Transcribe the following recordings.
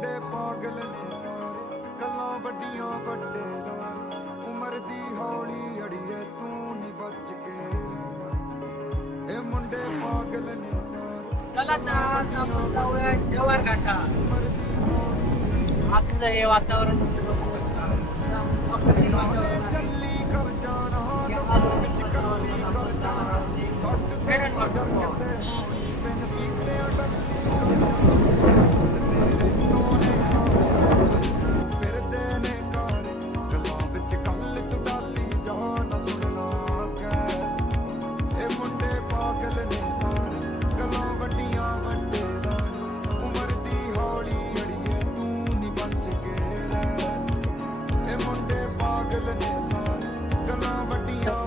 मुंडे पागल ने सारे गल्लां वड्डियां वड्डे लारे उमर दी हौली अड़िए तू नहीं बच के रह ए मुंडे पागल ने सारे चला तर आपण जाऊया जव्हार घाटा. उमर दी हौली आजचं हे वातावरण तुम्ही बघू शकता. एकदम नाने चल्ली कर जाना लोकां विच कल्ली कर जाना सट ते फजर किथे होनी बिन पीते डल्ली कर जाना सुन तेरे तोने तू फिरदे ने कारे गल्लां विच कल तू डाली जा ना सुनना कै ए मुंडे पागल ने सारे गल्लां वड्डियां वड्डे लारे उमर दी हौली अड़िए तू नहीं बच के रह ए मुंडे पागल ने सारे गल्लां वड्डियां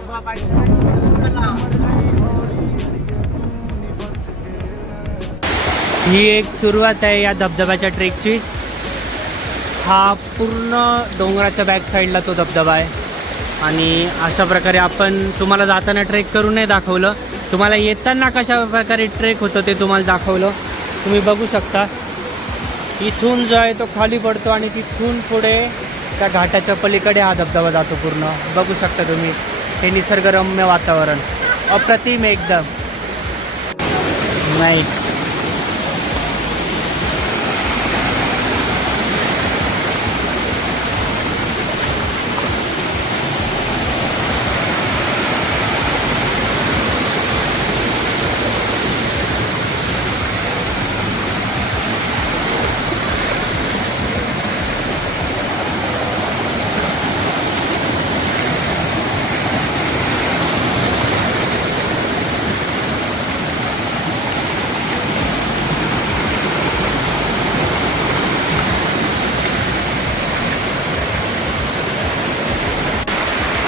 ही एक सुरुवात आहे या धबधब्याच्या ट्रेकची. हा पूर्ण डोंगराच्या बॅक साईडला तो धबधबा आहे आणि अशा प्रकारे आपण तुम्हाला जाताना ट्रेक करून नाही दाखवलं, तुम्हाला येताना कशा प्रकारे ट्रेक होतं ते तुम्हाला दाखवलं. तुम्ही बघू शकता इथून जो आहे तो खाली पडतो आणि तिथून पुढे त्या घाटाच्या पलीकडे हा धबधबा जातो. पूर्ण बघू शकता तुम्ही हे निसर्गरम्य वातावरण अप्रतिम एकदम. नाही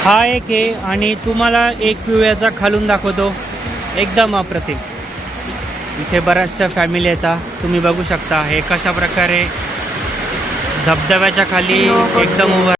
हा एक आहे आणि तुम्हाला एक व्ह्यू याचा खालून दाखवतो एकदम अप्रतिम. इथे बऱ्याचशा फॅमिली येतात, तुम्ही बघू शकता हे कशा प्रकारे धबधब्याच्या खाली एकदम उभं